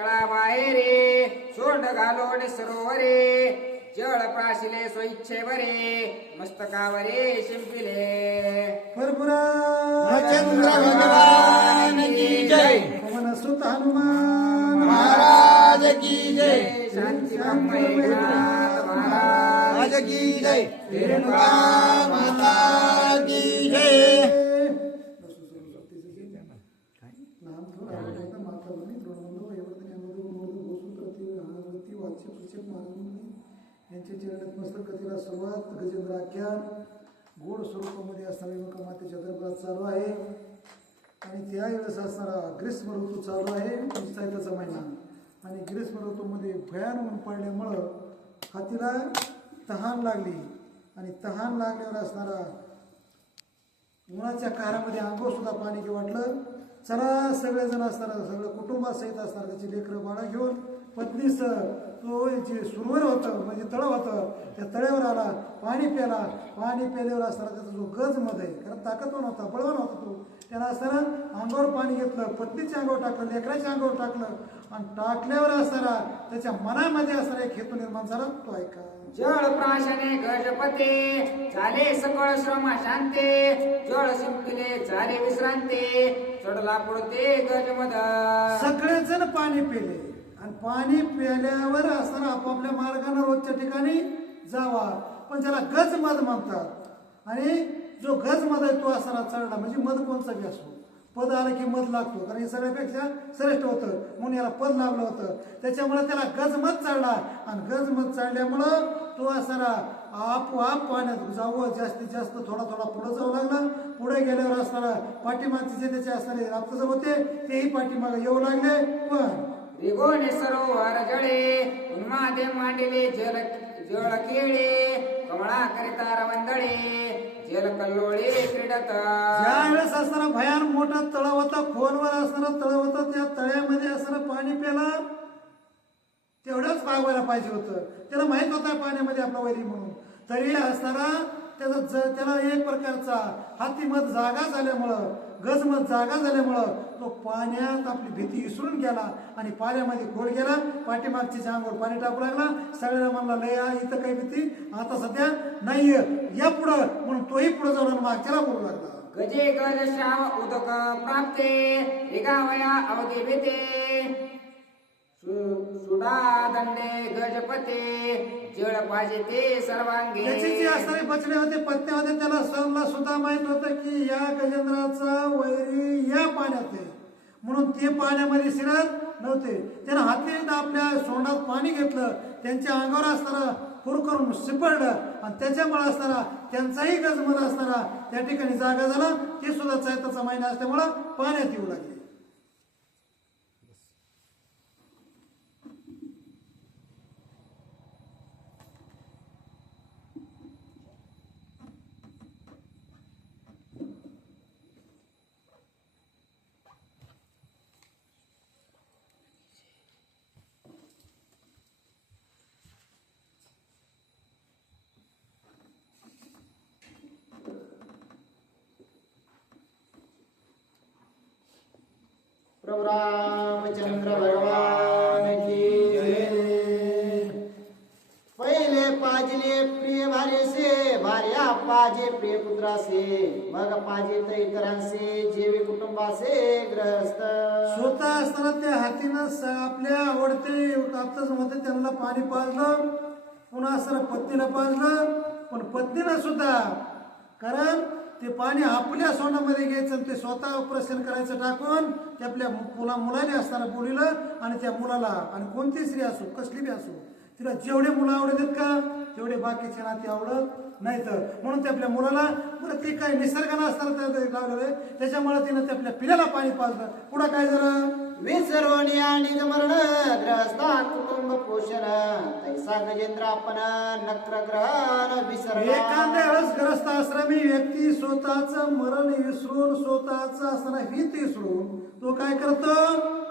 बाहेरे सोंड घालोड सरोवरे जळ प्राशिले स्वइच्छे बरे मस्तकावरे शिंपिले चंद्र भगवान की जय, पवन सुत हनुमान महाराज की जय, शांती ब्रह्म एकनाथ महाराज की जय, रेणुका माता की जय. यांच्या चरणात मस्तक कथेला सुरुवात गजेंद्र आख्यान गोड स्वरूपामध्ये असणारे मातेच्या दरबारात चालू आहे. आणि त्यावेळेस असणारा ग्रीष्म ऋतू चालू आहे, चैत्राचा महिना. आणि ग्रीष्म ऋतूमध्ये भयान ऊन पडल्यामुळं हातीला तहान लागली. आणि तहान लागल्यावर असणारा उन्हाच्या कारामध्ये अंघोळ सुद्धा पाणी घेऊ वाटलं. चला सगळेजण असणारा सगळं कुटुंबासहित असणार त्याची लेकरं बाळा घेऊन पत्नीस तो जे सुरवर होतं म्हणजे तळ होतं त्या तळ्यावर आला, पाणी प्याला. पाणी प्याल्यावर असताना त्याचा जो गजमध आहे, कारण ताकदवान होता, बळवान होता तो, त्याला असताना अंगावर पाणी घेतलं, पत्नीच्या अंगावर टाकलं, लेकराच्या अंगावर टाकलं. आणि टाकल्यावर असताना त्याच्या मनामध्ये असणारा एक हेतू निर्माण झाला. तो ऐका. जळ प्राशने गजपते झाले सकळ श्रम शांते जळ शिंपिले झाले विश्रांते चढला पुढते गजमद. सगळेजण पाणी पिले आणि पाणी प्याल्यावर असताना आपापल्या मार्गाने रोजच्या ठिकाणी जावा. पण त्याला गजमद म्हणतात. आणि जो गजमद आहे तो असताना चढला, म्हणजे मध कोणचा बी असो, पद आलं की मध लागतो, कारण हे सगळ्यापेक्षा श्रेष्ठ होतं म्हणून याला पद लावलं होतं. त्याच्यामुळे त्याला गजमद चढला. आणि गजमद चढल्यामुळं तो असताना आपोआप पाण्यात जावं, जास्तीत जास्त थोडा थोडा पुढे जाऊ लागला. पुढे गेल्यावर असताना पाठीमागचे जे त्याचे असणारे राप्तजर होते तेही पाठीमागे येऊ लागले. पण रिगोने सरोवर जळे उन्मादे मांडले जल जळ केळे कमळा करिता रवंदळे जल कल्लोळे क्रीडत. ज्यावेळेस असणारा भयान मोठा तळाव होता, खोलवर असणारा तळाव होता, त्या तळ्यामध्ये असणारा पाणी प्याला तेवढंच भागवायला पाहिजे होतं. त्याला माहित होता पाण्यामध्ये आपला वैरी म्हणून, तरी असणारा त्याला एक प्रकारचा हातीमत जागा झाल्यामुळं, गजमत जागा झाल्यामुळं तो पाण्यात आपली भीती विसरून गेला आणि पाण्यामध्ये खोल गेला. पाठीमागची अंगावर पाणी टाकू लागला. सगळ्यांना म्हणला लय इथं काही भीती आता सध्या नाहीये, या पुढं, म्हणून तोही पुढे जाऊन मागच्याला बोलू लागला. गजे गज श्राव उदक प्राप्ते रिगावया अवधी भेते सुडा दंडे गजपते जळ पाहिजे ते सर्वांगे. त्याचे जे असणारे बचले होते, पत्ते होते, त्याला सुद्धा माहित होतं की या गजेंद्राचा वैरी या पाण्यात आहे, म्हणून ते पाण्यामध्ये शिरत नव्हते. त्यानं हातीत आपल्या सोंडात पाणी घेतलं, त्यांच्या अंगावर असणारा फुर करून शिपडलं आणि त्याच्यामुळे असणारा त्यांचाही गजमध असणारा त्या ठिकाणी जागा झाला. ते सुद्धा चैत्राचा महिना असल्यामुळं पाण्यात येऊ लागले. प्रभु रामचंद्र भगवान की जय. पहिले पाजिले प्रिय भार्यसे, भार्या पाजे प्रिय पुत्रासे, मग पाजे तर इतरांसे, जेवी कुटुंबासे ग्रहस्थ. स्वतः असताना त्या हातीनं आपल्या आवडते कापताच मध्ये त्यांना पाणी पाजलं, पुन्हा असताना पत्नीला पाजलं. पण पत्नीला सुद्धा, कारण ते पाणी आपल्या सोंडामध्ये घ्यायचं, ते स्वतः ऑपरेशन करायचं टाकून ते आपल्या मुलाने असताना बोलिलं. आणि त्या मुलाला, आणि कोणती स्त्री असो, कसली बी असो, तिला जेवढे मुलं आवडत आहेत का तेवढे बाकीचे नाते आवडत नाहीत. म्हणून ते आपल्या मुलाला, बरं ते काय निसर्गानं असताना लावलेलं, त्याच्यामुळे तिनं ते आपल्या पिल्याला पाणी पाजलं. पुढं काय झालं, विसरोणी आणि मरण ग्रहस्था कुटुंब पोषण तैसा गजेंद्र आपण नक्र ग्रहण विसर. एखाद्या वेळेस ग्रस्त आश्रमी व्यक्ती स्वतःच मरण विसरून, स्वतःच असताना हित विसरून तो काय करतो,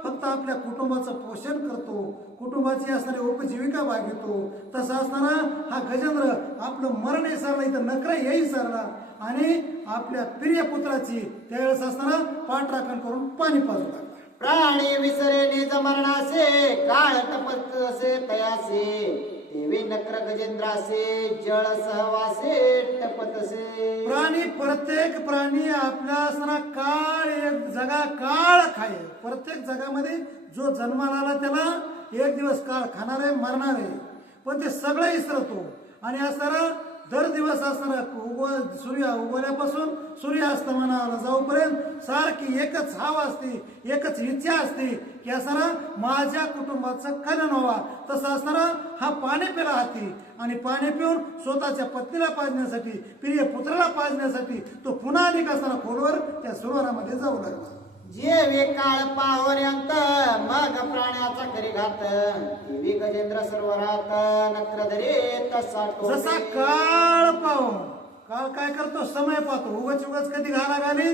फक्त आपल्या कुटुंबाचं पोषण करतो, कुटुंबाची असणारी उपजीविका भागवतो. तसा असताना हा गजेंद्र आपलं मरण विसरला, इथं नक्र हे विसरला आणि आपल्या प्रिय पुत्राची त्यावेळेस असताना पाठराखण करून पाणी पाजू लागला. प्राणी विसरे निज मरणासे काळ टपत असे तयासे देवी नक्र गजेंद्रासे जळ सहवासे टपतसे. प्राणी प्रत्येक प्राणी आपल्या असणारा काळ एक जगा काळ खाय. प्रत्येक जगामध्ये जो जन्माला आला त्याला एक दिवस काळ खाणार आहे मरणार आहे, पण ते सगळं विसरतो. आणि असणारा दर दिवस असणारा सूर्य उगवल्यापासून सूर्यास्तमानाला जाऊपर्यंत सारखी एकच हाव असते, एकच इच्छा असते की असणारा माझ्या कुटुंबाचं कल्याण व्हावा. तसं असणारा हा पाणी पिला हाती आणि पाणी पिऊन स्वतःच्या पत्नीला पाजण्यासाठी, प्रिय पुत्राला पाजण्यासाठी तो पुन्हा अधिक असणारा खोलवर त्या सरोवरामध्ये जाऊ लागला. जेवे काळ पाहुण्यांत मग प्राण्याचा करी घात देवी गजेंद्र सरोवरात नक्रधरे तसा टोपे. जसा काळ पाहून काळ काय करतो, समय पाहतो. उगाच उगाच कधी घाला घाली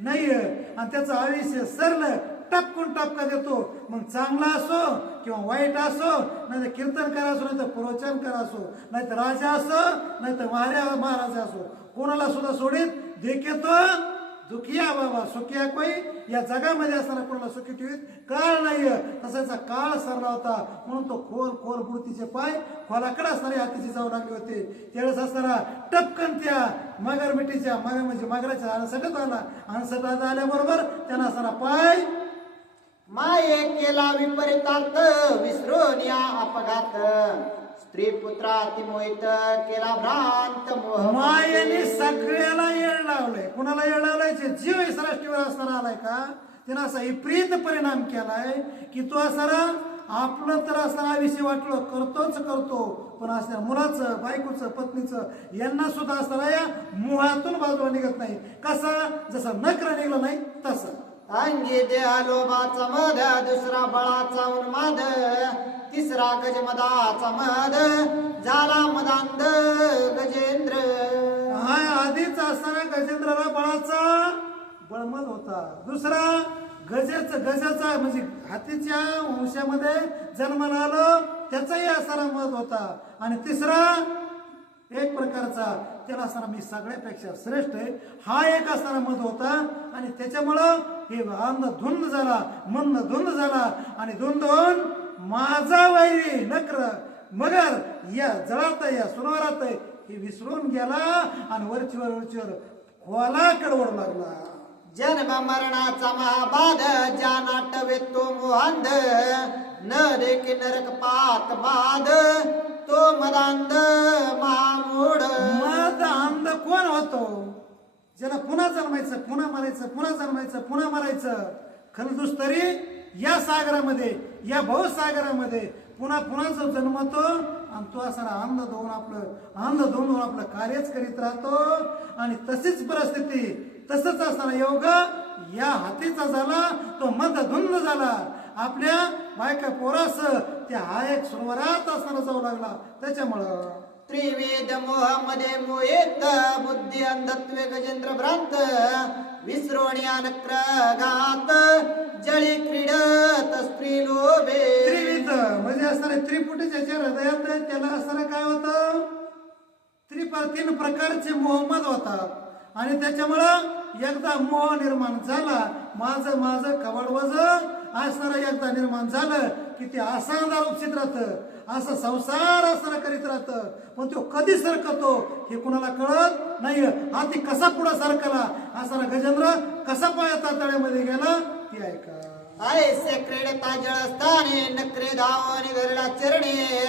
नाहीये आणि त्याचं आयुष्य सरलं टपकून टपका देतो. मग चांगला असो किंवा वाईट असो, नाही तर कीर्तनकार असो, नाही तर प्रवचनकार असो, नाही तर राजा असो, नाही तर महाराजा असो, कोणाला सुद्धा सोडीत देखेतो दुखिया बाबा सुखिया कोई. या जगामध्ये असताना कोणाला सुखी ठेवीत काळ नाहीये. तसाचा काळ सरला होता म्हणून तो खोल खोल मूर्तीचे पाय खोलाकडे असणारे हातीचे जाऊ लागले होते. त्यावेळेस असणारा टपकन त्या मगरमिठीच्या म्हणजे मगराच्या अणसटत आला. अणसटत आल्याबरोबर त्यांना असणारा पाय माये केला विपरीतार्थ विसरून या अपघात स्त्री पुत्राती मोहित केला भ्रांत मोह. मायेने सगळ्याला येळ लावलंय. कुणाला येळ लावलाय? जीव सृष्टीवर असणारा आलाय का त्यानं असा विपरीत परिणाम केलाय की तो असणारा आपलं तर असं आयुष्य वाटलं करतोच करतो, पण असं मुलाचं, बायकोचं, पत्नीचं यांना सुद्धा असणारा या मोहातून बाजूला निघत नाही. कसा? जसा नक्र निघलं नाही तसं. अंगी देहा लोभाचा मध दुसरा बळाचा उन्माद तिसरा गजमदाचा मध झाला मदांध गजेंद्र. हा आधीच असणारा गजेंद्राला बळाचा बळमद होता. दुसरा गजाचा म्हणजे हातीच्या वंशामध्ये जन्माला आलं त्याचाही असणारा मध होता. आणि तिसरा एक प्रकारचा त्याला असणारा मी सगळ्यापेक्षा श्रेष्ठ आहे हा एक असणारा मध होता. आणि त्याच्यामुळं हे अंध धुंद झाला, मंद धुंद झाला. आणि धुंदून माझा वैरी नक्र मगर या जळात या सुनवरात हे विसरून गेला आणि वरचीवर खोलाकडे ओढ लागला. जन्म मरणाचा महाबाध ज्याना टवे तो मोहांध न देखी नरक पात बाध तो मदांध महामूढ. मद अंध कोण होतो? ज्याला पुन्हा जन्मायचं, पुन्हा मरायचं, पुन्हा जन्मायचं, पुन्हा मरायचं. खलदुस्तरी या सागरामध्ये, या भवसागरामध्ये पुन्हा पुन्हा जो जन्मतो आणि तो असा अंध धुवून आपलं कार्यच करीत राहतो. आणि तशीच परिस्थिती, तसंच असताना योग या हातीचा झाला, तो मंद धुंद झाला. आपल्या बायका पोरास त्या हा एक सुरवरात असताना जाऊ लागला. त्याच्यामुळं त्रिवेद मोहामध्ये मोहित बुद्धी अंधत्वे गजेंद्र भ्रांत विसरोण्या नक्र घात जळी क्रीडत स्त्री लोभे. त्रिविध म्हणजे असणारे त्रिपुटी ज्याच्या हृदयात त्याला असणारं काय होतं? तीन प्रकारचे मोहम्मद होतात. आणि त्याच्यामुळं एकदा मोह निर्माण झाला, माझं कवडवज असणारं एकदा निर्माण झालं की ते असा उपस्थित राहतं, असं संसार असणारा करीत राहतं. पण तो कधी सरकतो हे कुणाला कळत नाही. हा ती कसा पुढे सरकला, असणारा गजेंद्र कसा पाया तळ्यामध्ये गेला ती ऐका. ऐसे क्रीडता जळस्थाने नक्रे धावणी धरला चरणे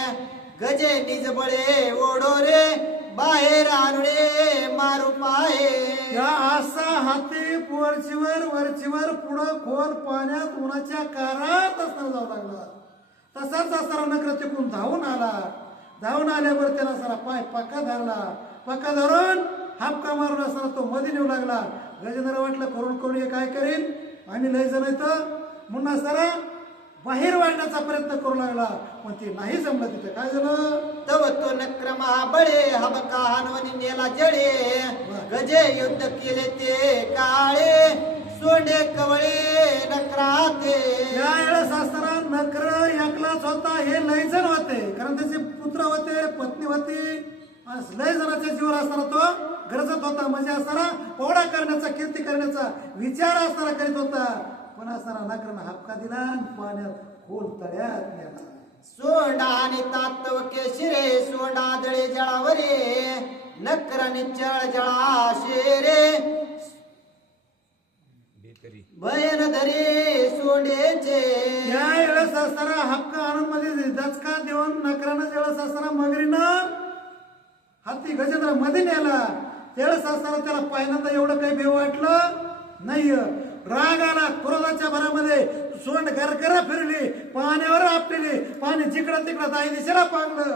गजे निज बळे ओढोरे बाहेर आणुळे मारू पाहे. या असा हाती वरचीवर पुढं खोल पाण्यात उन्हाच्या कारात असताना जाऊ लागला. तसाच असताना नक्र तिकडून धावून आला. धावून आल्यावर त्याला सारा पाय पक्का धरला. पक्का धरून हापका मारून असताना तो मध्ये नेऊ लागला. गजेंद्र वाटलं करून हे काय करेल आणि लय जण येतं म्हणून सारा बाहेर वाढण्याचा प्रयत्न करू लागला, पण ते नाही जमलं. तिथे काय झालं? तव तो नक्र महाबळे हबका हानवनी नेला जळे गजे युद्ध केले ते काळे सोंडे कवळे नक्राते. यावेळेस असताना नक्र एकलाच होता. हे लय जण होते, कारण त्याचे पुत्र होते, पत्नी होती. लय जणांच्या जीवर असताना तो गरजत होता. म्हणजे असताना पोळा करण्याचा, कीर्ती करण्याचा विचार असताना करीत होता. पण असताना नकरानं हापका दिला आणि पाण्यात खोल तळ्यात नेला. सोंडा आणि तातव केशिरे सोंडा दळे जळावरे नकराने चळ जळा शेरे भयन धरे सोंडेचे. या वेळेस असताना हापका आणून मध्ये दचका देऊन नकरानं ज्यावेळेस असताना मगरीनं हाती गजेंद्र मध्ये नेला त्यावेळेस असताना त्याला पहिल्यांदा एवढं काही भेव वाटलं नाही. राग आला, क्रोधाच्या भरामध्ये सोंड गरगरा फिरली, पाण्यावर आपलेली, पाणी जिकडं तिकडं दाई दिशेला पांगलं,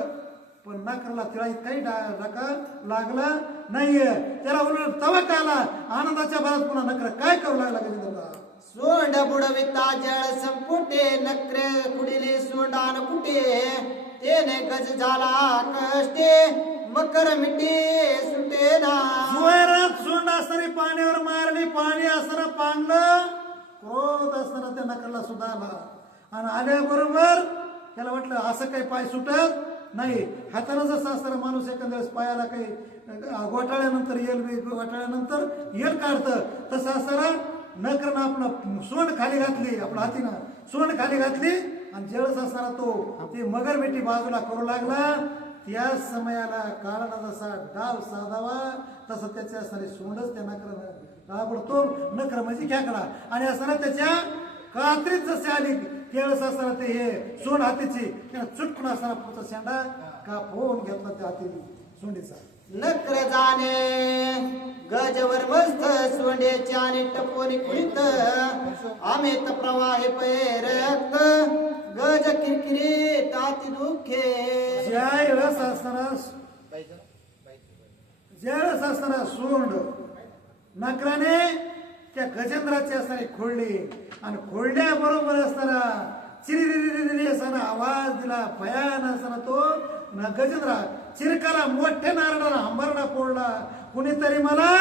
पण नकराला तिला काही धक्का लागला नाहीये. त्याला उलट तवक आला, आनंदाच्या भरात पुन्हा नकर काय करू लागला गजेंद्रला. सोंड बुडविता जळ संपुटे नक्र कुडिले सोंडान कुटे तेने गज झाला कष्टे मकर मिटे सुटे ना. जोरात सोंड असताना पाण्यावर मारली, पाणी असताना पांगलं, क्रोध असताना त्या नकरला सुद्धा आला आणि आल्याबरोबर त्याला वाटलं असं काही पाय सुटत नाही. हातानं जसं असताना माणूस एखाद्या वेळेस पायाला काही घोटाळ्यानंतर घोटाळ्यानंतर येल काढतं तसं असताना नकरनं आपलं सोंड खाली घातली, आपल्या हातीनं सोंड खाली घातली आणि ज्यावेळेस असताना तो ती मगरमिठी बाजूला करू लागला त्या समयाला काळाला जसा डाव साधावा तसं त्याच्या असणारी सोंडच त्या नकरानं ताबडतोब नकर म्हणजे खेकला आणि असताना त्याच्या कात्रीत जसे आली त्यावेळेस असताना ते हे सोंड हातीची चुटकून असताना पुढचा शेंडा कापून घेतला त्या हाती सोंडीचा. नक्र जाणे गजवर मस्त सोंडेचे आणि टपोरी कुळीत अमित प्रवाहे पै रक्त गज किरकिरी ताती दुःखे. ज्यावेळेस असताना सोंड नकराने त्या गजेंद्राची असणारी खोडली आणि खोडल्या बरोबर असताना चिरी असताना आवाज दिला, भयान असताना तो गजेंद्र चिरकाला मोठ्या नारळाला हंबरडा फोडला, कुणीतरी मला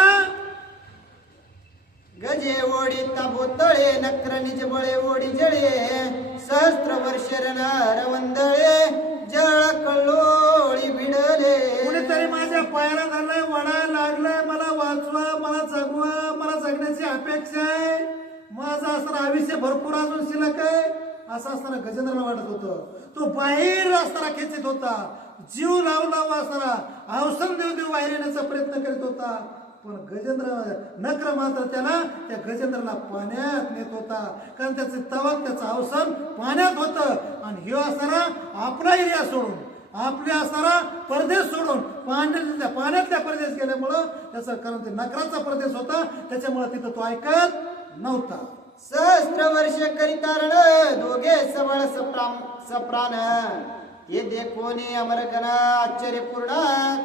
गजे ओढी ताबोतळे नक्र निज बळे ओढी जळे सहस्त्र वर्ष रवंदळे जळ कळोळी भिडले. कुणीतरी माझ्या पायाला धरलंय, वडा लागलाय, मला वाचवा, मला जगवा, मला जगण्याची अपेक्षा आहे, माझं असताना आयुष्य भरपूर अजून शिल्लक आहे असं असताना गजेंद्रला वाटत होतं. तो बाहेर असताना खेचत होता, जीव लावला असताना अवसर देव बाहेर येण्याचा प्रयत्न करीत होता, पण गजेंद्र नकर मात्र त्याला त्या गजेंद्रला पाण्यात नेत होता, कारण त्याचे तवक त्याचं अवसन पाण्यात होतं आणि हे असताना आपला एरिया सोडून आपल्या असणारा परदेश सोडून पाण्यातल्या परदेश गेल्यामुळं त्याचं, कारण ते नकराचा परदेश होता त्याच्यामुळे तिथं तो ऐकत नव्हता. सहस्त्र वर्ष करिता रण दोघे सबळ सप्राण हे देखोनी अमरगण आश्चर्यपूर्ण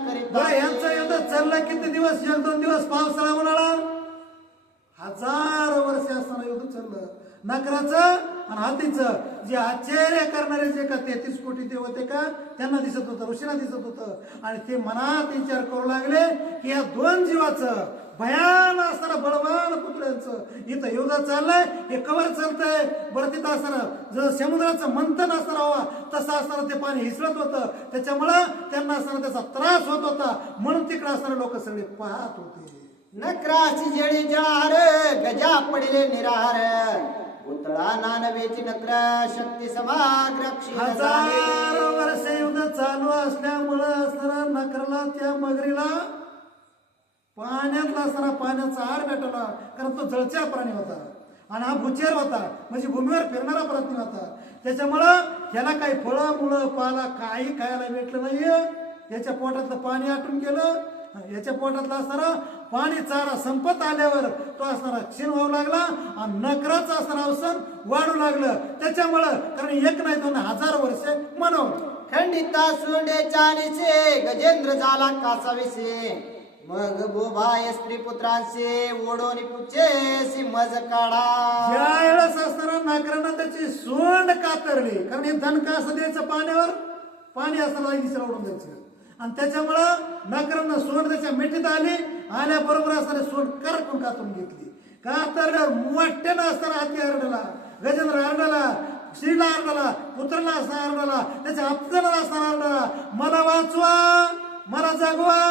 करिता. यांचं युद्ध चाललं किती दिवस, 1-2 दिवस पावसाळा उन्हाळा, 1000 वर्ष असताना युद्ध चाललं नकराचं आणि हातीचं. जे आश्चर्य करणारे जे का 33 कोटी देव होते का त्यांना दिसत होतं, ऋषींना दिसत होतं आणि ते मनात विचार करू लागले की या 2 जीवाचं भयान असताना बळवान पुतळ्यांचं इथं युद्ध चाललंय, हे कवर चालतंय. बरं तिथं असताना जर समुद्राचं मंथन असताना हवा तसं असताना ते पाणी हिसळत होतं, त्याच्यामुळं त्यांना असताना त्याचा त्रास होत होता, म्हणून तिकडे असताना लोक सगळे पाहत होते. नकराची जळी जळार गजा पडिले निराहार पुतळा नानवेची नकर शक्ती समाग्र 1000 वर्ष युद्ध चालू असल्यामुळं असताना नकरला त्या मगरीला पाण्यातला असताना पाण्याचा आर भेटला, कारण तो जळचा प्राणी होता आणि हा भुचेर होता, म्हणजे भूमीवर फिरणारा प्राणी होता. त्याच्यामुळं त्याला काही फळं मुळं पाला काही खायला भेटलं नाहीये. याच्या पोटातलं पाणी आटून गेलं, याच्या पोटातला असताना पाणी चारा संपत आल्यावर तो असणारा क्षीण व्हावू लागला आणि नकराचं असणारा अवसन वाढू लागलं. त्याच्यामुळं कारण 1 नाही 2 1000 वर्ष म्हणून खंडिता सोंडे चानीचे गजेंद्र झाला कासाविसे मग बोभाय स्त्री पुत्रांचे ओढोनी पुच्छे मज काढा. ज्या वेळेस असताना नकरानं त्याची सोंड कातरली, कारण हे दणका असं द्यायचं पाण्यावर, पाणी असताना दिसला उडून द्यायचं आणि त्याच्यामुळं नकरानं सोंड त्याच्या मिठीत आली, आल्याबरोबर असताना सोंड करकून कातून घेतली. कातरल्यावर मोठ्यानं असताना हाती आरडला, गजेंद्र आरडला, स्त्रीला आरडला, पुत्राला असताना आरडला, त्याच्या आपल्याला असताना आरडला, मला वाचवा, मला जगवा,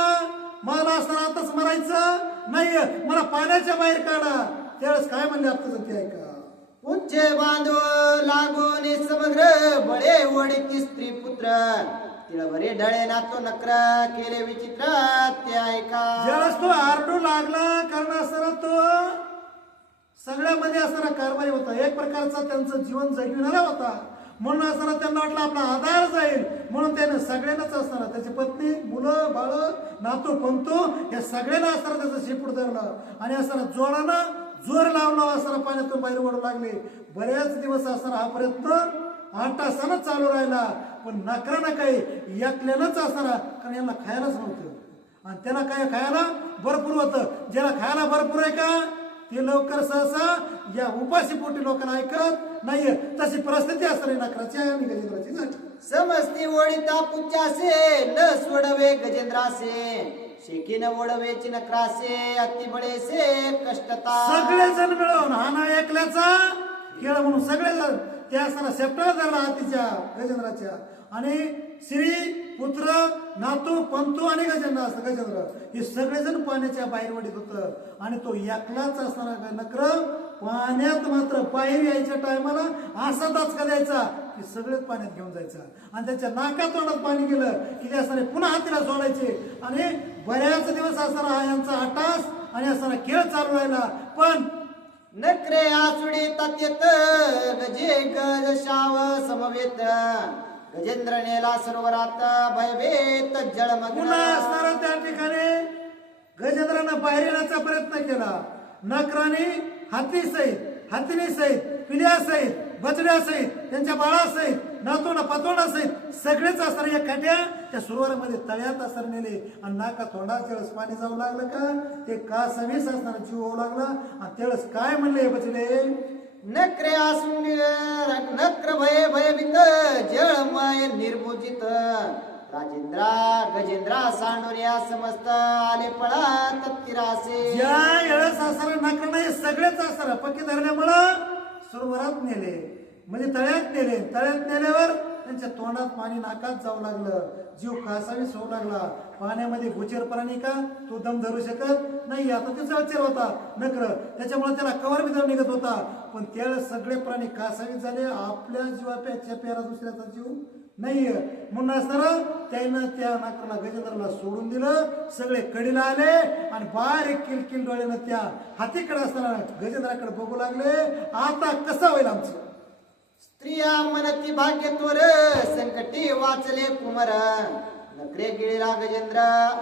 मला असताना आताच मरायचं नाही, मला पाण्याच्या बाहेर काढा. त्यावेळेस काय म्हणले आपलं ते ऐका. उच्चे बांधो लागून समग्र बळे ओढती स्त्री पुत्र तिळभरे ढळे नातो नक्र केले विचित्र ते ऐका. ज्यावेळेस तो आरडू लागला कारण असताना तो सगळ्यामध्ये असणारा कारभारी होता, एक प्रकारचा त्यांचं जीवन जगविणारा होता. म्हणून असताना त्यांना वाटलं आपला आधार जाईल म्हणून त्याने सगळ्यांनाच असताना त्याची पत्नी मुलं बाळ नातू पंतू या सगळ्यांना असताना त्याचं शेपूट धरलं आणि असताना जोरानं जोर लावला असताना पाण्यातून बाहेर ओढू लागले. बऱ्याच दिवस असताना हा प्रयत्न 8 तासानं चालू राहिला पण नकरानं काही एकल्यानंच असताना कारण यांना खायलाच नव्हतं आणि त्यांना काय खायला भरपूर होतं. ज्याला खायला भरपूर आहे का ते लवकर सहसा या उपाशी पोटी लोकांना ऐकत नाहीये. तशी परिस्थिती असते नकराची आणि गजेंद्राची झाली. समजती ओढिता पुच्चासे न सोडवे गजेंद्रासे शेकीन ओढवेची नकरासे अति बळेसे कष्टता. सगळेजण मिळून हा ना एकल्याचा खेळ म्हणून सगळेजण ते असताना सेप्टर धरला हातीच्या गजेंद्राच्या आणि श्री पुत्र नातू पंतू आणि गजेंद्र हे सगळेजण पाण्याच्या बाहेर वडीत होत आणि तो एकलाच असताना नकर पाण्यात मात्र बाहेर यायच्या टायमाला असा दाचका द्यायचा की सगळेच पाण्यात घेऊन जायचा आणि त्याच्या नाका तोंडात पाणी गेलं की ते असताना पुन्हा हातीला सोडायचे आणि बऱ्याच दिवस असताना हा यांचा आटास आणि असताना खेळ चालू राहिला. पण नकरे आसुडे तत्यत गजे गज शाव समवेत गजेंद्र नेला सरोवरात भयभेत जळमग्न. पुन्हा असणारा त्या ठिकाणी गजेंद्रानं बाहेर येण्याचा प्रयत्न केला. नकराने हातीने सहित पिल्या सहित बचड्या सहित त्यांच्या बाळासहित नातोंडा पातोंडा सहित सगळेच असणारे या काट्या त्या सरोवरामध्ये तळ्यात असताना नेले आणि नाका तोंडाच्या वेळेस पाणी जाऊ लागलं का ते का सवीस असणारा जीव होऊ लागला आणि त्यावेळेस काय म्हणले बचडे नक्रे आसुंड नक्र भय भयभीत जळमय निर्भुजित राजेंद्रा गजेंद्रा सांडोर्या समस्त आले पळा तत्तिरासे. ज्या वेळेस असणारा नकर नाही सगळेच असणार पक्की धरल्यामुळं सरोवरात नेले म्हणजे तळ्यात नेले. तळ्यात नेल्यावर त्यांच्या तोंडात पाणी नाकात जाऊ लागलं, जीव कासावीस होऊ लागला. पाण्यामध्ये गुचेर प्राणी का तो दम धरू शकत नाही. आता ते जळचेर होता नकर त्याच्यामुळे त्याला कवर बी निघत होता. पण त्यावेळेस सगळे प्राणी कासावीस झाले. आपल्या जीवापेक्षा प्यारा दुसऱ्याचा जीव नाहीये म्हणून असणार त्यानं त्या नाकरला गजेंद्राला सोडून दिलं. सगळे कडीला आले आणि बारीक किलकिल डोळ्यानं त्या हातीकडे असताना गजेंद्राकडे बघू लागले. आता कसं होईल आमचं. स्त्रिया मनती भाग्यत्वर संकटी वाचले कुमर नकरे गिळला गजेंद्र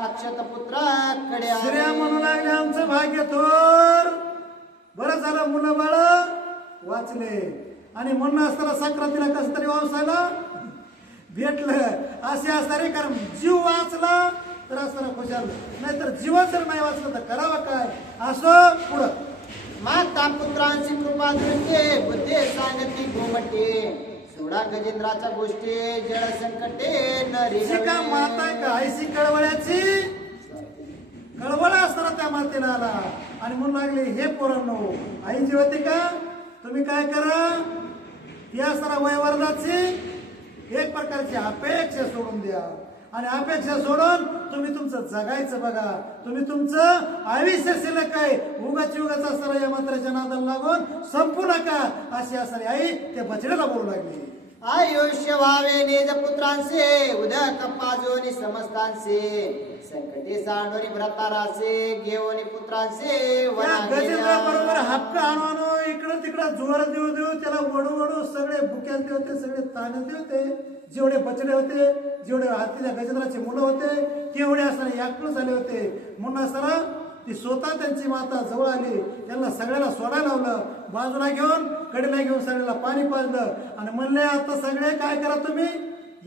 अक्षत पुत्राकडे स्त्रिया म्हणू लागले आमचं भाग्य थोर. बरं झालं मुलं बाळ वाचले आणि म्हणून असताना संक्रांतीला कसं तरी वावसायला भेटलं असे असणारे. कारण जीव वाचला तर असताना खुशाल नाहीतर जीवन जर नाही वाचलं तर करावं काय. असं पुढं माता पुत्रांची कृपा दृष्टे बुद्धे सांगती घोमटे सोडा गजेंद्राच्या गोष्टी जळ संकटे नरी शिका माता आहे का आईशी कळवळ्याची कळवळ असताना त्या मातेला आला आणि म्हणून लागले हे पोरांनो आई जी होती का तुम्ही काय करा ती असताना वयवर्धाची एक प्रकारची अपेक्षा सोडून द्या आणि अपेक्षा सोडून तुम्ही तुमचं जगायचं बघा. तुम्ही तुमचं आयुष्य शिल्लक आहे उगाच असणारा या मंत्राच्या नादाला लागून संपू नका अशी असणारी आई त्या बछड्याला बोलू लागली. आयुष्य व्हावे निज पुत्रांचे उद्या कपाजोनी समस्तांचे संकटे सांडोनी भ्रताराचे घेऊन पुत्रांचे गजेंद्रा बरोबर हक्क आणू इकडं तिकडं जोर देऊ त्याला वडू सगळे भुक्यात होते सगळे ताण्यात होते. जेवढे बछडे होते जेवढे हातीच्या गजेंद्राचे मुलं होते तेवढे असताना याकडे झाले होते. म्हणून असताना ती स्वतः त्यांची माता जवळ आली. त्यांना सगळ्याला सोडायला लावलं. बाजूला घेऊन कडेला घेऊन सगळ्याला पाणी पाजलं आणि म्हणले आता सगळे काय करा तुम्ही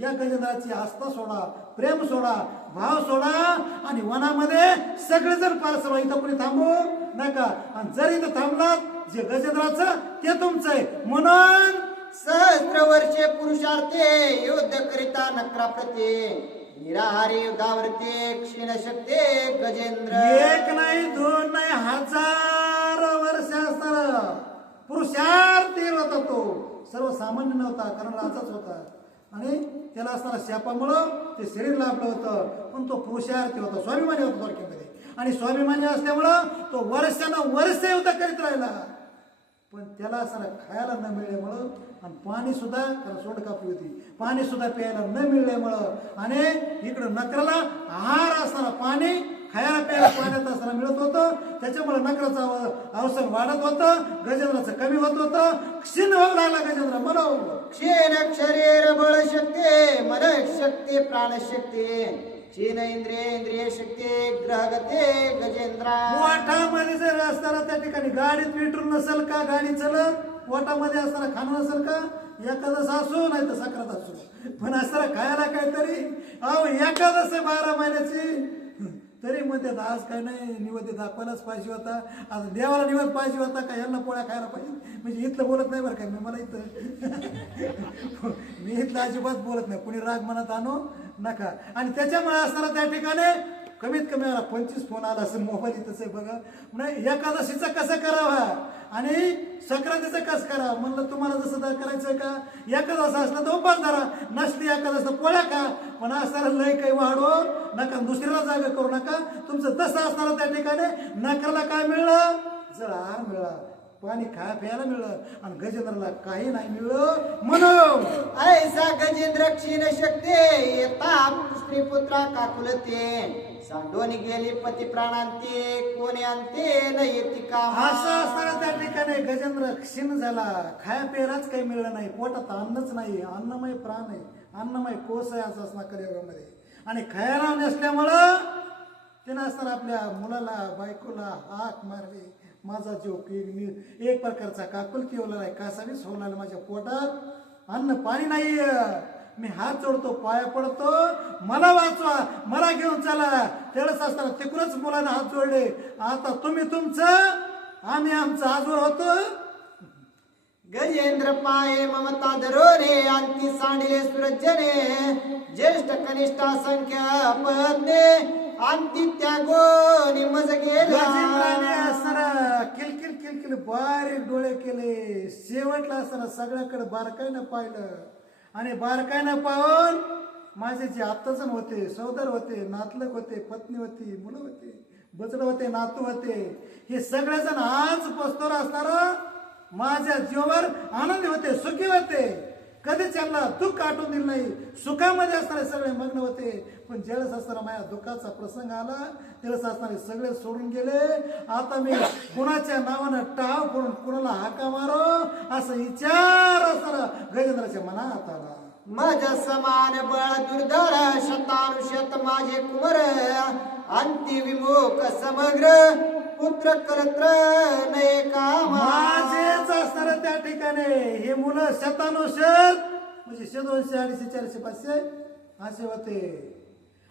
या गजेंद्राची आस्था सोडा, प्रेम सोडा, भाव सोडा आणि वनामध्ये सगळेजण पारसवा. इथं कोणी थांबू नका आणि जर इथं थांबलात जे गजेंद्राचं ते तुमचं आहे. म्हणून सहस्त्र वर्षे पुरुषार्थे युद्ध करिता नक्राप्रते निराहारी युद्धावरते क्षीण शक्ते गजेंद्र. एक नाही दोन नाही 1000 वर्ष असणार पुरुषार्थी होता तो. सर्वसामान्य नव्हता कारण राजाच होता आणि त्याला असणारा शापामुळं ते शरीर लाभलं होतं. पण तो पुरुषार्थी होता, स्वाभिमानी होता थोडक्यामध्ये. आणि स्वाभिमानी असल्यामुळं तो वर्षानं वर्ष युद्ध करीत राहिला. पण त्याला असं खायला न मिळल्यामुळं आणि पाणी सुद्धा त्याला सोंड कापली होती, पाणी सुद्धा प्यायला न मिळल्यामुळं आणि इकडं नकराला आहार असताना पाणी खायला प्यायला पाण्यात असताना मिळत होतं, त्याच्यामुळे नकराचं अवसर वाढत होतं, गजेंद्राचं कमी होत होतं, क्षीण होऊ लागला गजेंद्र. म्हणो क्षीण शरीर बळ शक्ती मन शक्ती प्राण शक्ती क्षीण इंद्रिय शक्ती ग्रहगते गजेंद्रा. पोटामध्ये जर असताना त्या ठिकाणी गाडीत पेट्रोल नसेल का, गाडी चलत पोटामध्ये असताना खाणं नसेल का, एखादं असो नाही तर साखरात असो, पण असताना खायला काहीतरी अहो एखादं 12 महिन्याची तरी म्हणतात आज काय नाही निवद दाखवायलाच पाहिजे होता, आता देवाला निवद पाहिजे होता का, यांना पोळ्या खायला पाहिजे. म्हणजे इथलं बोलत नाही बरं काय मी, मला इथं मी इथलं अजिबात बोलत नाही, कुणी राग मनात आणू नका. आणि त्याच्यामुळे असताना त्या ठिकाणी कमीत कमी मला 25 फोन आला असं, मोबाईल इथंच आहे बघा. म्हणजे एकादशीचं कसं करावं आणि संक्रांतीचं कसं करावं म्हणलं, तुम्हाला जसं करायचं का एकादश असलं तर उपास धरा, नसली एकादश तर पोळ्या खा, पण असताना लय काही वाढो नका, दुसऱ्याला जागा करू नका. तुमचं तसं असताना त्या ठिकाणी नकराला काय मिळलं, जळार मिळाला, पाणी खाया प्यायला मिळलं, आणि गजेंद्राला काही नाही मिळलं. म्हणून ऐसा गजेंद्र क्षीण शक्ती येता स्त्री पुत्रा काकुलते सांडून गेली पती प्राणांते कोणी अंते न येती का. असं असताना त्या ठिकाणी गजेंद्र क्षीण झाला, खाया प्यायलाच काही मिळलं नाही, पोटात अन्नच नाही, अन्नमय प्राण आहे, अन्नमय कोस आहे असं असणार कलियुगामध्ये. आणि खायला नसल्यामुळं त्यानं असताना आपल्या मुलाला बायकोला हाक मारली, माझा जीव मी एक प्रकारचा काकुलती होणार आहे, कासावीस होणार माझ्या पोटात, अन्न पाणी नाही, मी हात जोडतो पाया पडतो, मला वाचवा, मला घेऊन चला. तेवढंच असताना तिकडूनच मुलांना हात जोडले, आता तुम्ही तुमचं आम्ही आमचं आजवर होतो. गजेंद्र पाये ममता धरोने अंती सांडिले सुरजने ज्येष्ठ कनिष्ठ संख्या पत्ने अंती त्यागो निमज गजेंद्राने गेला. असताना किलकिल किलकिल बारीक डोळे केले, शेवटला असताना सगळ्याकडे बारकाईनं पाहिलं, आणि बारकाईनं पाहून माझे जे आत्ताजण होते, सौदर होते, नातलग होते, पत्नी होती, मुलं होते, बचड होते, नातू होते, हे सगळेजण आज पस्तोर असणार माझ्या जीवावर आनंदी होते, सुखी होते, कधी त्यांना दुःख आठवून दिलं नाही, सुखामध्ये असणारे सगळे मग्न होते. पण ज्यावेळेस असताना माझ्या दुःखाचा प्रसंग आला त्यावेळेस असणारे सगळे सोडून गेले. आता मी कुणाच्या नावानं टाव करून कुणाला हाका मारो असं विचार असताना गजेंद्राच्या मनात आला. माझ्या समान बळ दुर्धर शतानुशत माझे कुमर अंती विमुख समग्र पुत्र करत्र नये कामा. माझेच असणारे त्या ठिकाणी हे मुलं शतानुशत म्हणजे 100, 200, 250, 400, 500 असे होते,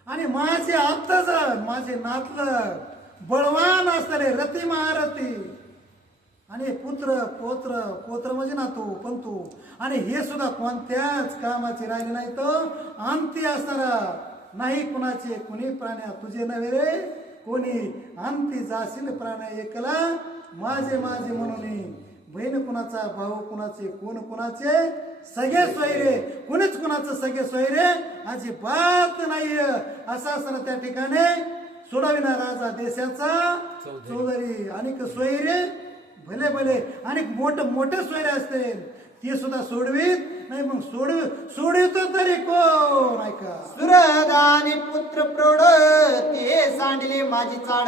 आणि माझे आत्ताच माझे नातलग बळवान असणारे रती महारथी, आणि पुत्र पोत्र पोत्र म्हणजे नातू पंतू, आणि हे सुद्धा कोणत्याच कामाचे राहिले नाही, तर अंती असणारा नाही कुणाचे कुणी प्राण्या तुझे नव्हे रे कोणी, अंती जाशील प्राण्या एकला माझे माझे म्हणून. बहीण कुणाचा, भाऊ कुणाचे, कोण कुणाचे, सगळे सोयरे, कुणीच कुणाचं सगळे सोयरे अजिबात नाही. असं असताना त्या ठिकाणी सोडाविना राजा देशाचा चौधरी, आणि सोयरे भले भले अनेक मोठे सोयरे असते ते सुद्धा सोडवीत नाही, मग सोडवितो तरी कोण ऐका. सुरदानी पुत्र प्रौढ ते सांडले माझी चाड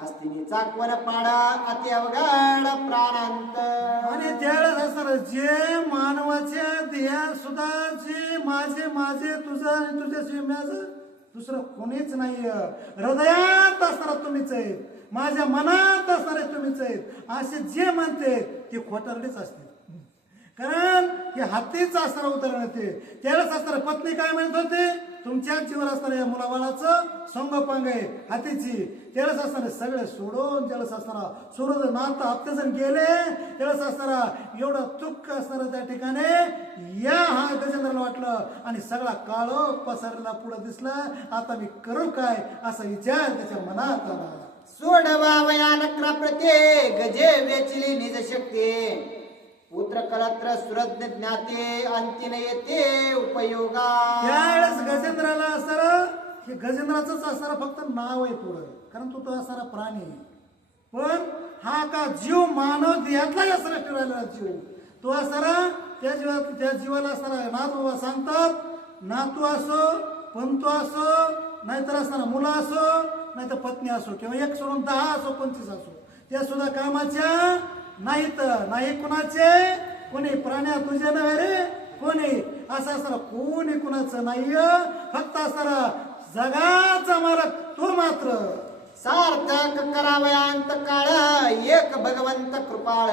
हस्तिनी चाकवन पाडा अति अवघड प्राणांत. आणि त्यावेळेस असणार जे मानवाच्या देहा सुद्धा जे माझे माझे तुझं आणि तुझ्याशिवाय माझं दुसरं कोणीच नाही, हृदयात असणार तुम्हीच आहेत, माझ्या मनात असणारे तुम्हीच आहेत, असे जे म्हणते ते खोटारडेच असते. कारण हे हत्तीच असणारा उदाहरण ते त्यावेळेस असणारा पत्नी काय म्हणत होते, तुमच्या जीवर असणाऱ्या या मुलाबाळाचं संगोपंग आहे हातीची. त्यावेळेस असणारे सगळे सोडून ज्यावेळेस असणारा सूर्य नातं हप्ते जण गेले त्यावेळेस असणारा एवढं दुःख असणारा त्या ठिकाणी या हा गजेंद्राला वाटलं, आणि सगळा काळो पसरला पुढे दिसला, आता मी करू काय असा विचार त्याच्या मनात आला. सोडवावया नक्रा प्रत्ये गजे वेचली निज शक्ती पुत्र कलत्र सुरज्ञ ज्ञाते अंतिन येते उपयोगा. त्यावेळेस गजेंद्राला असणार हे गजेंद्राच असणारा फक्त नाव आहे पुढं, कारण तो असणारा प्राणी पण हा का जीव मानव देहातला या सृष्टी राहिलेला जीव तो असणारा त्या जीवाला असणारा नाथ बाबा सांगतात नातू असो पंतू असो नाहीतर असणारा मुलं असो नाहीतर पत्नी असो किंवा 1 सोडून 10 असो 25 असो त्या सुद्धा कामाच्या नाहीत नाही कुणाचे कोणी प्राण्या तुझे नव्हे रे कोणी असं असणारा कोणी कुणाचं नाही फक्त असणारा जगाचा मालक तो मात्र सार्थक करावया अंत काळ एक भगवंत कृपाळ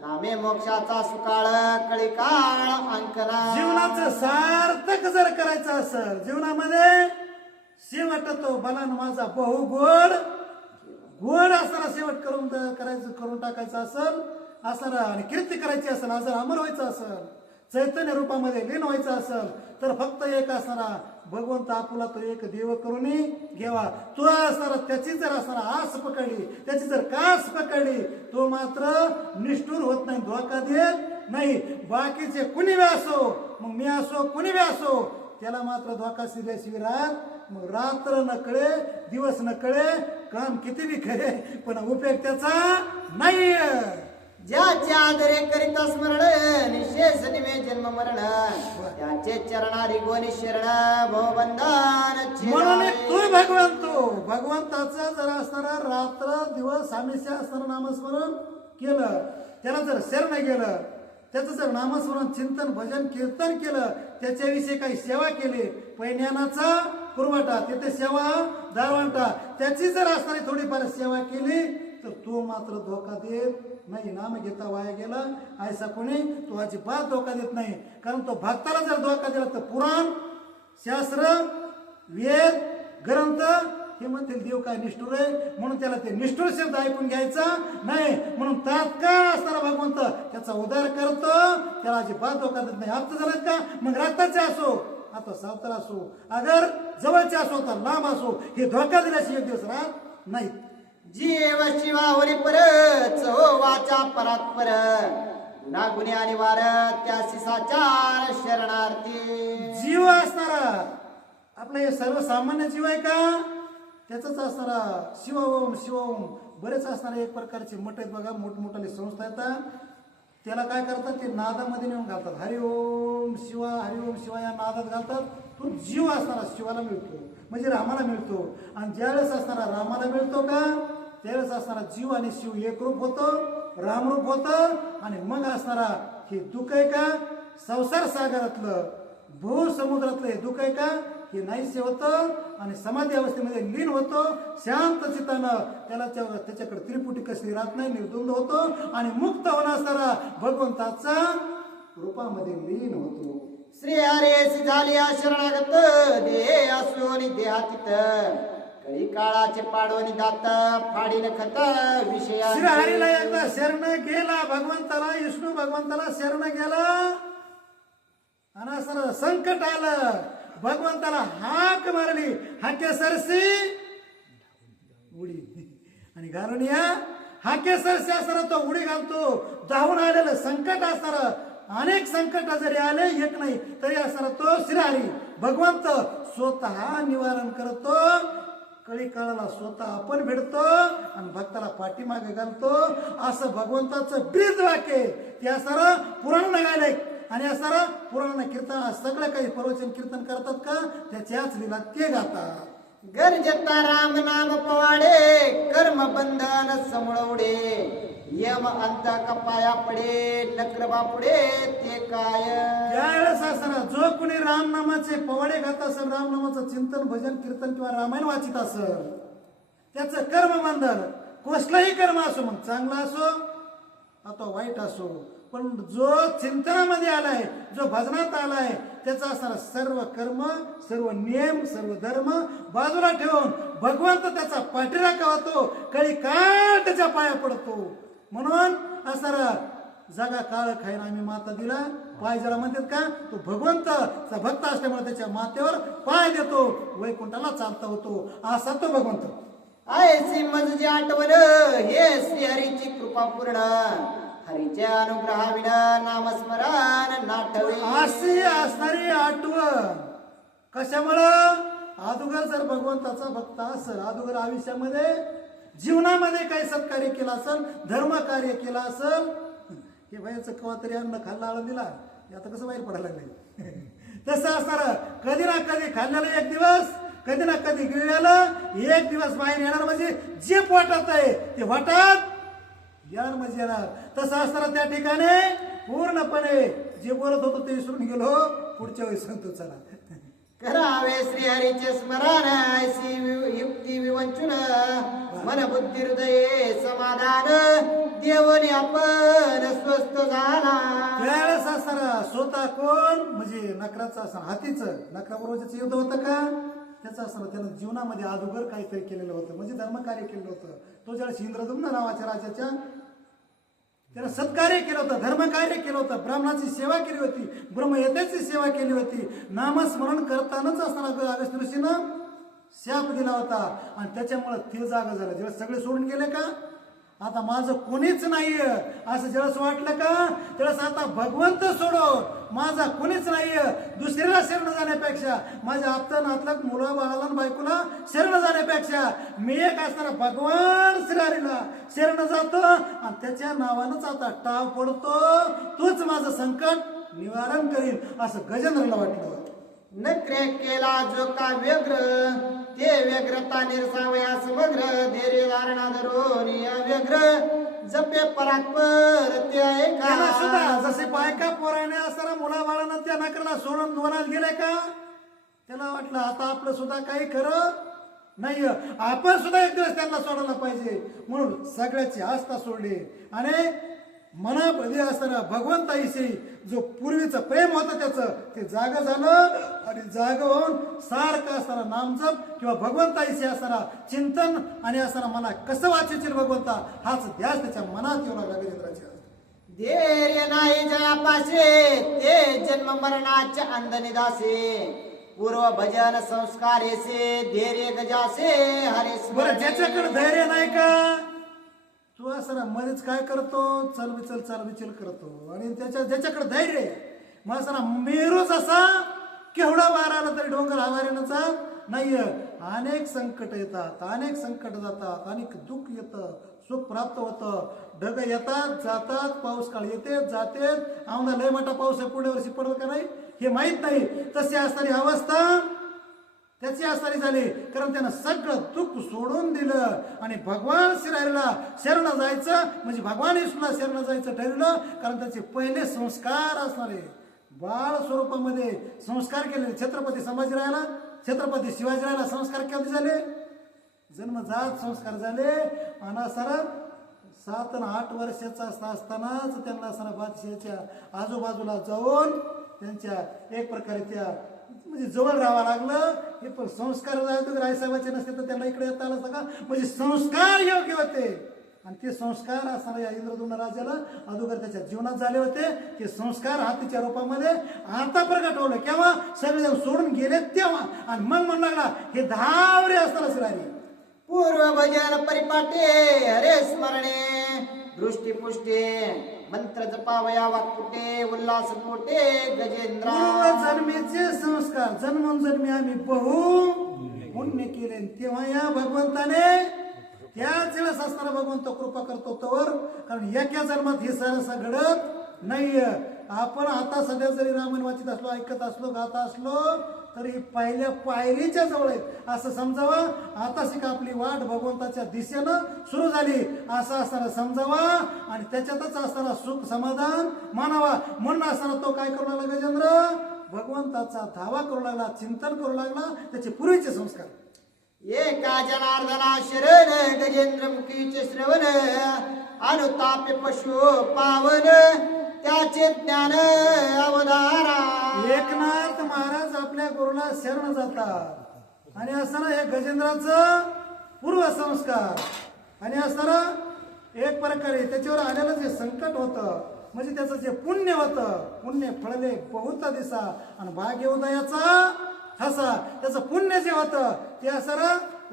नामे मोक्षाचा सुकाळ कळी काळ अंकना जीवनाचं सार्थक जर करायचं असेल जीवनामध्ये शेवट तो बलान माझा बहु गोड असताना शेवट करून टाकायचं असेल असणार आणि कीर्ती करायची असेल जर अमर व्हायचं असेल चैतन्य रूपामध्ये लीन व्हायचं असेल तर फक्त एक असणारा भगवंत आपुला तो एक देव करून घ्यावा तो असणारा त्याची जर असणारा आस पकडली त्याची जर कास पकडली तो मात्र निष्ठुर होत नाही धोका देत नाही बाकीचे कुणी बी असो मग मी असो कुणी बी असो त्याला मात्र धोका शिरल्याशिवाय राहत मग रात्र न कळे दिवस न कळे काम किती बी खरे पण उपयोग त्याचा नाही ज्याचे आदरे करीत स्मरण निशेष निवे जन्म मरण त्याचे चरणारी गोनी शरण भवबंधन म्हणून तू भगवंताचं जर असणारा रात्र दिवस हमेशा असणारं नामस्मरण केलं त्याला जर शरण गेलं त्याचं जर नामस्मरण चिंतन भजन कीर्तन केलं त्याच्याविषयी काही सेवा केली पैज्ञानाचा पुरवठा तिथे सेवा दारवंटा त्याची जर असणारी थोडीफार सेवा केली तर तो मात्र धोका देत नाही नाम घेता वाया गेला ऐसा कोणी तो अजिबात धोका देत नाही कारण तो भक्ताला जर धोका दिला तर पुराण शास्त्र वेद ग्रंथ हे म्हणतील देव काय निष्ठुर आहे म्हणून त्याला ते निष्ठुर शब्द ऐकून घ्यायचा नाही म्हणून तात्काळ असणारा भगवंत त्याचा उद्धार करतो त्याला अजिबात धोका देत नाही अर्थ झालेत का मग रक्ताचे असो आता सावतर असो अगर जवळचे असो तर लांब असो हे धोका दिल्याशिवाय एक दिवस राहत नाही जीव शिवावरी परच हो वाचा परात्पर गुन्हा गुन्हे आणि वार त्या सिसाचार शरणार्थी जीव असणारा आपला हे सर्वसामान्य जीव आहे का त्याचाच असणारा शिवओम बरेच असणारे एक प्रकारचे मठ आहेत बघा मोठमोठाले संस्था येतात त्याला काय करतात ते नादामध्ये नेऊन घालतात हरिओम शिवा या नादात घालतात तो जीव असणारा शिवाला मिळतो म्हणजे रामाला मिळतो आणि ज्यावेळेस असणारा रामाला मिळतो का त्यावेळेस असणारा जीव आणि शिव एकरूप होतो रामरूप होतं आणि मग असणारा हे दुःख आहे का संसार सागरातलं भूसमुद्रातलं हे दुःख आहे का हे नाहीसे होतं आणि समाधी अवस्थेमध्ये लीन होतो शांत चित्तानं त्याच्याकडे त्रिपुटी कसली राहत नाही निर्द्वंद होतो आणि मुक्त होणार असणारा भगवंताचा रूपामध्ये लीन होतो श्री हरे झाली शरणागत देहे असोनी देहातीत कळी काळाचे पाडवणी दात फाडीन खत विषया श्री हरीला एकदा शरण गेला भगवंताला विष्णू भगवंताला शरण गेला आणि असं संकट आलं भगवंताला हाक मारली हाके सरसी उडी आणि घालून या हाके सरसी असणार तो उडी घालतो धावून आलेलं संकट असणार अनेक संकट जरी आले एक नाही तरी असणार तो श्रीहरी भगवंत स्वतः निवारण करतो कळी काळाला स्वतः आपण भेटतो आणि भक्ताला पाठीमागे घालतो असं भगवंताचं ब्रीद वाक्य ते असणार पुराण गायले आणि असणारा पुराण कीर्तन सगळं काही प्रवचन कीर्तन करतात का त्याच्याच लीला ते गातात गरजता राम नाम पवाडे कर्म बंधन समळवडे यम अंत कपाया पडे नकर बापुडे ते काय त्यावेळेस असणार जो कोणी राम नामाचे पवाडे घात असेल राम नामाचं चिंतन भजन कीर्तन किंवा रामायण वाचित असेल त्याचं कर्म बंधन कसलंही कर्म असो मग चांगला असो अथवा वाईट असो पण जो चिंतनामध्ये आलाय जो भजनात आलाय त्याचा असणारा सर्व कर्म सर्व नियम सर्व धर्म बाजूला ठेवून भगवंत त्याचा पाठीराखा होतो कळी काळ त्याच्या पाया पडतो म्हणून असणारा जागा काळ खायला आम्ही माता दिला पाय ज्याला म्हणतात का तो भगवंतचा भक्त असल्यामुळे त्याच्या मातेवर पाय देतो वैकुंठाला चालता होतो असा तो भगवंत ऐसी मजजी आठवण हे श्रीहरीची कृपा पूर्ण हरीच्या अनुग्रहाविना नामस्मरण नाटवे अशी असणारी आठवण कशामुळं अगोदर जर भगवंताचा भक्त असेल अगोदर आयुष्यामध्ये जीवनामध्ये काही सत्कार्य केलं असेल, धर्म कार्य केलं असेल, हे बाईचं कवा तरी अन्न खाल्ला आळून दिला, हे आता कसं बाहेर पडायला लागले. तसं असणार कधी ना कधी खाल्लेलं एक दिवस, कधी ना कधी गिळलेलं एक दिवस बाहेर येणार, म्हणजे जे पोटात आहे ते वाटात यार म्हणजे येणार. तसं असताना त्या ठिकाणी पूर्णपणे जे बोलत होतो ते विसरून गेलो. पुढच्या वेळेस सांगतो चला. करावे श्रीहरीचे स्मरण ऐसी युक्ती विवंचन मन बुद्धी हृदये समाधान देवनी आपण स्वस्थ झाला. त्यावेळेस असताना स्वतः कोण म्हणजे नकराचं असं हातीचं नकराबरोबर ज्याचं युद्ध होतं का त्याचं असताना त्यानं जीवनामध्ये अगोदर काहीतरी केलेलं होतं, म्हणजे धर्मकार्य केलं होतं. तो ज्यावेळेस इंद्रदुम्न नावाच्या राजाच्या त्यानं सत्कार्य केलं होतं, धर्मकार्य केलं होतं, ब्राह्मणाची सेवा केली होती, ब्रह्मयतेची सेवा केली होती. नामस्मरण करतानाच असताना अगस्त्य ऋषीनं शाप दिला होता आणि त्याच्यामुळे ते जागा झालं. जेव्हा सगळे सोडून गेले का आता माझं कोणीच नाहीये असं ज्यावेळेस वाटलं का त्यावेळेस आता भगवंत सोडो माझा कोणीच नाहीये, दुसऱ्याला शरण जाण्यापेक्षा, माझ्या आपल्या मुला बाळाला बायकोला शरण जाण्यापेक्षा मी एक असताना भगवान श्रीहरीला शरण जातो आणि त्याच्या नावानंच आता टाव पडतो, तूच माझं संकट निवारण करील असं गजेंद्रला वाटलं. नक्रे केला जो का व्यग्र ते व्यग्रता निरसावया समग्र धैर्य धारणा धरोनी अव्यग्र जपे परात्पर ते त्याला ऐका. सुद्धा जसे बायका पोराने असताना मुला बाळानं त्या नकरला सोडून वनात गेले का त्याला वाटलं आता आपलं सुद्धा काही खरं नाही, आपण सुद्धा एक दिवस त्यांना सोडायला पाहिजे, म्हणून सगळ्याची आस्था सोडली आणि मनामध्ये असताना भगवंताविषयी जो पूर्वीचं प्रेम होतं त्याचं ते जागा झालं आणि जागा होऊन सारखं असताना नामजप किंवा भगवंताविषयी असताना चिंतन आणि असताना मना कसं वाचेल भगवंता हाच ध्यास त्याच्या मनात येऊ लागला गजेंद्राच्या. धैर्य नाही जयापासे ते जन्म मरणाच्या अंधनिदासे पूर्व भजन संस्कार येसे धैर्य गजासे हरे बरं ज्याच्याकडे धैर्य नाही का तू असं मध्येच काय करतो चालविचल करतो आणि ज्याच्याकडे धैर्य आहे मग असं मेरूच असा केवढा वार आला तरी डोंगर हवारेनचा नाहीये. अनेक संकट येतात, अनेक संकट जातात, अनेक दुःख येतं, सुख प्राप्त होतं, ढग येतात जातात, पाऊस काळ येते जाते, आम्हाला लय मोठा पाऊस आहे पुढल्या वर्षी पडल का नाही हे माहित नाही. तशी असणारी अवस्था त्याची आसारी झाली कारण त्यानं सगळं दुःख सोडून दिलं आणि भगवान श्रीहरीला शरण जायचं म्हणजे भगवान विष्णूला शरण जायचं ठरवलं. कारण त्याचे पहिले संस्कार असणारे बाळ स्वरूपामध्ये संस्कार केलेले. छत्रपती संभाजीरायाला छत्रपती शिवाजीरायाला संस्कार कधी झाले, जन्मजात संस्कार झाले आणि सर 7 आणि 8 वर्षाचा असतानाच त्यांना सर बादशाहच्या आजूबाजूला जाऊन त्यांच्या एक प्रकारे त्या म्हणजे जवळ राहावं लागलं. हे पण संस्कार रायसाहेबाचे नसते तर त्यांना इकडे येता आलं सगळं म्हणजे संस्कार योग्य होते आणि ते संस्कार असताना या इंद्रदुम्न राजाला अगोदर त्याच्या जीवनात झाले होते. ते संस्कार हातीच्या रूपामध्ये आता प्रगट होलं केव्हा सगळेजण सोडून गेले तेव्हा आणि मग म्हणू लागला हे धावरे असताना श्रीहरी पूर्व भजन परिपाटे हरे स्मरणे दृष्टी पुष्टे मंत्र जपावया वाक्कुटे उल्हास पोटे गजेंद्र. जन्मीचे संस्कार जन्मोजन्मी आम्ही बहु पुण्य केले तेव्हा या भगवंताने त्याच वेळेस असताना भगवंत कृपा करतो तोवर कारण एका जन्मात हे सारसं घडत नाहीये. आपण आता सध्या जरी रामायण वाचित असलो ऐकत असलो गात असलो तरी पहिल्या पायरीच्या जवळ आहेत असं समजावं. आता शिका आपली वाट भगवंताच्या दिशेनं सुरू झाली असं असताना समजावा आणि त्याच्यातच असताना सुख समाधान मानावा. म्हणून असताना तो काय करू लागला गजेंद्र भगवंताचा धावा करू लागला, चिंतन करू लागला, त्याचे पूर्वीचे संस्कार. एका जनार्दना शरण गजेंद्र मुखीचे श्रवण अनुताप पशु पावन त्याचे ज्ञान अवधारा. एकनाथ महाराज आपल्या गुरुला शरण जातात आणि असताना हे गजेंद्राचं पूर्व संस्कार आणि असताना एक प्रकारे त्याच्यावर आलेलं जे संकट होतं म्हणजे त्याचं जे पुण्य होतं पुण्य फळले बहुत दिसा आणि भाग्योदयाचा ठसा त्याचं पुण्य जे होतं ते असं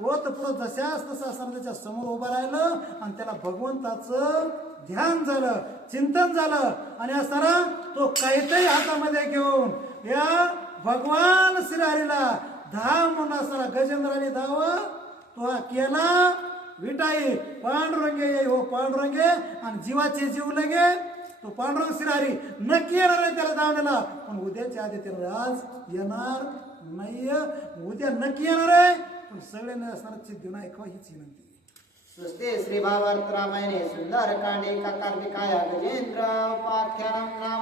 होत पुढं जशाच तसं असताना त्याच्या समोर उभं राहिलं आणि त्याला भगवंताचं ध्यान झालं, चिंतन झालं आणि असताना तो काहीतरी हातामध्ये घेऊन या भगवान श्रीहरीला धाव म्हणून असताना गजेंद्राने धाव तो केला विटाई पांडुरंगे ये हो पांडुरंगे आणि जीवाचे जीव लगे तो पांडुरंग श्रीहरी नक्की येणार आहे त्याला दावण्याला, पण उद्याच्या आधी त्याला आज येणार नाही. उद्या नक्की येणार आहे, पण सगळ्यांना असणार चित ऐकवा हीच विनंती. स्वस्ते श्री भावार्थ रामायणे सुंदर कांडे कार्तिकाय गजेंद्र उपाख्यानम नाम